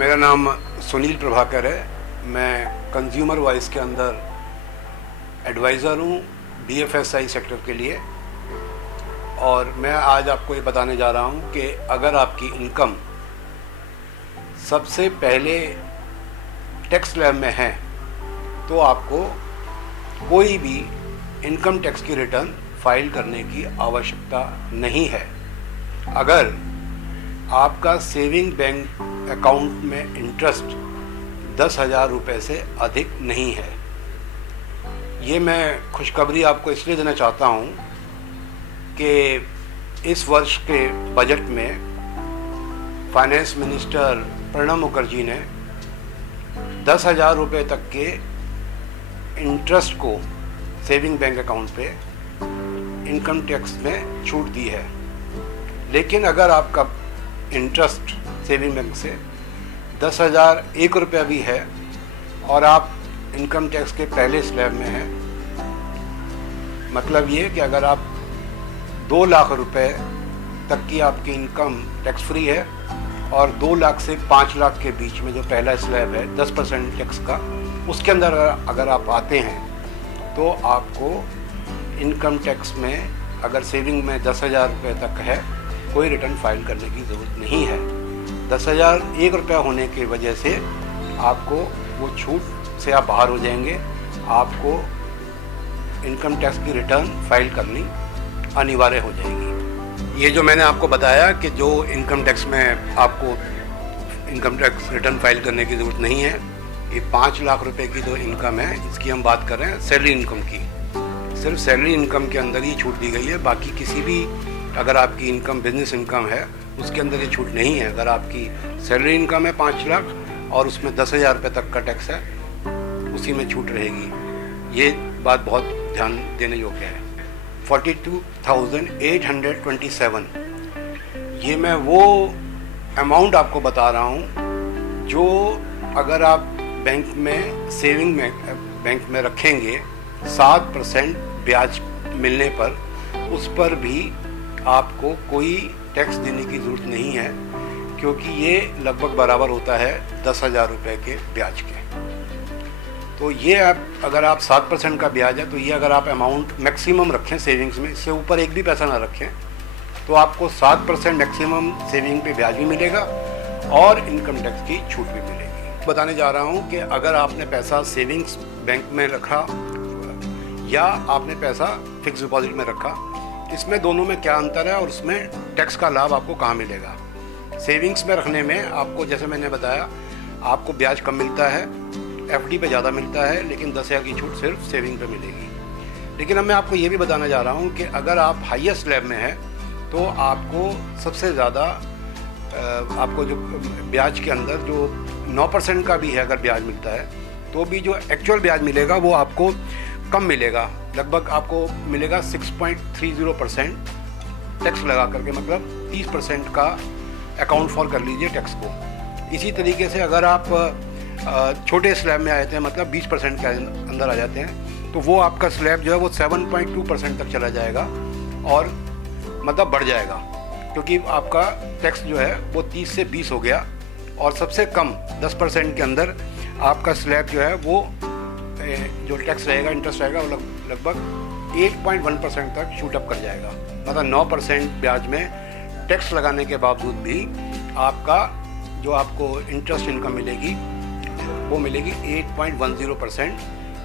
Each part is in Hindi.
मेरा नाम सुनील प्रभाकर है। मैं कंज्यूमर वॉइस के अंदर एडवाइज़र हूँ BFSI सेक्टर के लिए। और मैं आज आपको ये बताने जा रहा हूँ कि अगर आपकी इनकम सबसे पहले टैक्स स्लैब में है तो आपको कोई भी इनकम टैक्स की रिटर्न फाइल करने की आवश्यकता नहीं है। अगर आपका सेविंग बैंक अकाउंट में इंटरेस्ट 10,000 रुपये से अधिक नहीं है। ये मैं खुशखबरी आपको इसलिए देना चाहता हूँ कि इस वर्ष के बजट में फाइनेंस मिनिस्टर प्रणब मुखर्जी ने 10,000 रुपये तक के इंटरेस्ट को सेविंग बैंक अकाउंट पे इनकम टैक्स में छूट दी है। लेकिन अगर आपका इंटरेस्ट सेविंग बैंक से 10,001 रुपया भी है और आप इनकम टैक्स के पहले स्लैब में हैं, मतलब ये कि अगर आप 2 लाख रुपए तक की आपकी इनकम टैक्स फ्री है और 2 लाख से 5 लाख के बीच में जो पहला स्लैब है 10% टैक्स का, उसके अंदर अगर आप आते हैं तो आपको इनकम टैक्स में अगर सेविंग में 10,000 रुपये तक है कोई रिटर्न फाइल करने की ज़रूरत नहीं है। 10,001 रुपया होने की वजह से आपको वो छूट से आप बाहर हो जाएंगे। आपको इनकम टैक्स की रिटर्न फाइल करनी अनिवार्य हो जाएगी। ये जो मैंने आपको बताया कि जो इनकम टैक्स में आपको इनकम टैक्स रिटर्न फाइल करने की ज़रूरत नहीं है, ये 5 लाख रुपए की जो इनकम है इसकी हम बात कर रहे हैं सैलरी इनकम की। सिर्फ सैलरी इनकम के अंदर ही छूट दी गई है। बाकी किसी भी अगर आपकी इनकम बिजनेस इनकम है उसके अंदर ये छूट नहीं है। अगर आपकी सैलरी इनकम है 5 लाख और उसमें 10,000 रुपये तक का टैक्स है, उसी में छूट रहेगी। ये बात बहुत ध्यान देने योग्य है। 42,827 ये मैं वो अमाउंट आपको बता रहा हूँ जो अगर आप बैंक में सेविंग में बैंक में रखेंगे 7% ब्याज मिलने पर, उस पर भी आपको कोई टैक्स देने की ज़रूरत नहीं है, क्योंकि ये लगभग बराबर होता है 10,000 रुपये के ब्याज के। तो ये अगर आप 7% का ब्याज है तो ये अगर आप अमाउंट मैक्सिमम रखें सेविंग्स में, इससे ऊपर एक भी पैसा ना रखें, तो आपको 7% मैक्सिमम सेविंग पे ब्याज भी मिलेगा और इनकम टैक्स की छूट भी मिलेगी। बताने जा रहा हूँ कि अगर आपने पैसा सेविंग्स बैंक में रखा या आपने पैसा फिक्स डिपॉजिट में रखा, इसमें दोनों में क्या अंतर है और उसमें टैक्स का लाभ आपको कहाँ मिलेगा। सेविंग्स में रखने में आपको, जैसे मैंने बताया, आपको ब्याज कम मिलता है, FD पे ज़्यादा मिलता है, लेकिन 10,000 की छूट सिर्फ सेविंग पे मिलेगी। लेकिन अब मैं आपको ये भी बताने जा रहा हूँ कि अगर आप हाईएस्ट स्लैब में हैं तो आपको सबसे ज़्यादा आपको जो ब्याज के अंदर जो 9% का भी है अगर ब्याज मिलता है, तो भी जो एक्चुअल ब्याज मिलेगा वो आपको कम मिलेगा। लगभग आपको मिलेगा 6.30% टैक्स लगा करके, मतलब 30% का अकाउंट फॉर कर लीजिए टैक्स को। इसी तरीके से अगर आप छोटे स्लैब में आ जाते हैं, मतलब 20% के अंदर आ जाते हैं, तो वो आपका स्लैब जो है वो 7.2% तक चला जाएगा और मतलब बढ़ जाएगा, क्योंकि आपका टैक्स जो है वो 30 से 20 हो गया। और सबसे कम 10% के अंदर आपका स्लैब जो है वो जो टैक्स रहेगा, इंटरेस्ट रहेगा, वो लगभग 8.1% तक शूट अप कर जाएगा। मतलब 9% ब्याज में टैक्स लगाने के बावजूद भी आपका जो आपको इंटरेस्ट इनकम मिलेगी वो मिलेगी 8.10%,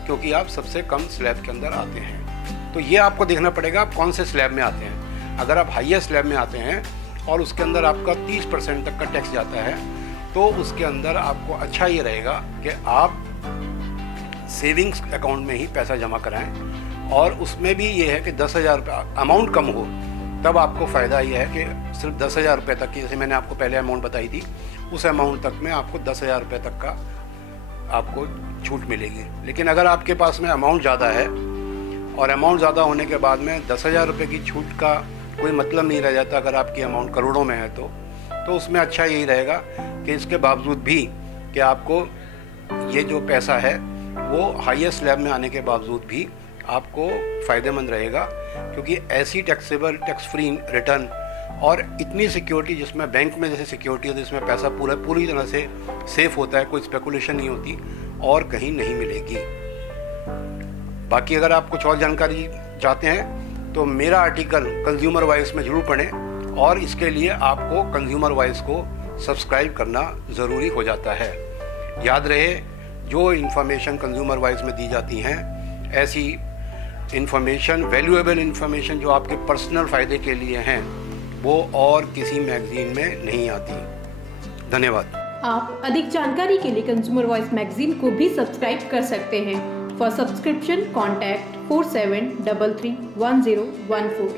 क्योंकि आप सबसे कम स्लैब के अंदर आते हैं। तो ये आपको देखना पड़ेगा आप कौन से स्लैब में आते हैं। अगर आप हाईएस्ट स्लैब में आते हैं और उसके अंदर आपका 30% तक का टैक्स जाता है, तो उसके अंदर आपको अच्छा ये रहेगा कि आप सेविंग्स अकाउंट में ही पैसा जमा कराएं। और उसमें भी ये है कि 10,000 रुपये अमाउंट कम हो, तब आपको फ़ायदा ये है कि सिर्फ 10,000 रुपये तक की, जैसे मैंने आपको पहले अमाउंट बताई थी, उस अमाउंट तक में आपको 10,000 रुपये तक का आपको छूट मिलेगी। लेकिन अगर आपके पास में अमाउंट ज़्यादा है और अमाउंट ज़्यादा होने के बाद में 10,000 रुपये की छूट का कोई मतलब नहीं रह जाता, अगर आपकी अमाउंट करोड़ों में है तो उसमें अच्छा यही रहेगा कि इसके बावजूद भी कि आपको ये जो पैसा है वो हाईएस्ट स्लैब में आने के बावजूद भी आपको फ़ायदेमंद रहेगा, क्योंकि ऐसी टैक्सेबल टैक्स फ्री रिटर्न और इतनी सिक्योरिटी जिसमें बैंक में जैसे सिक्योरिटी होती है, जिसमें पैसा पूरी तरह से सेफ होता है, कोई स्पेकुलेशन नहीं होती, और कहीं नहीं मिलेगी। बाकी अगर आप कुछ और जानकारी चाहते हैं तो मेरा आर्टिकल कंज्यूमर वॉइस में ज़रूर पढ़ें, और इसके लिए आपको कंज्यूमर वॉइस को सब्सक्राइब करना ज़रूरी हो जाता है। याद रहे, जो इन्फॉर्मेशन कंज्यूमर वॉइस में दी जाती हैं, ऐसी इन्फॉर्मेशन, वैल्यूएबल इन्फॉर्मेशन जो आपके पर्सनल फ़ायदे के लिए हैं, वो और किसी मैगज़ीन में नहीं आती। धन्यवाद। आप अधिक जानकारी के लिए कंज्यूमर वॉइस मैगज़ीन को भी सब्सक्राइब कर सकते हैं। फॉर सब्सक्रिप्शन कॉन्टैक्ट 47331014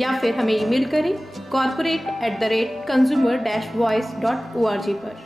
या फिर हमें ईमेल करें corporate@consumer-voice.org पर।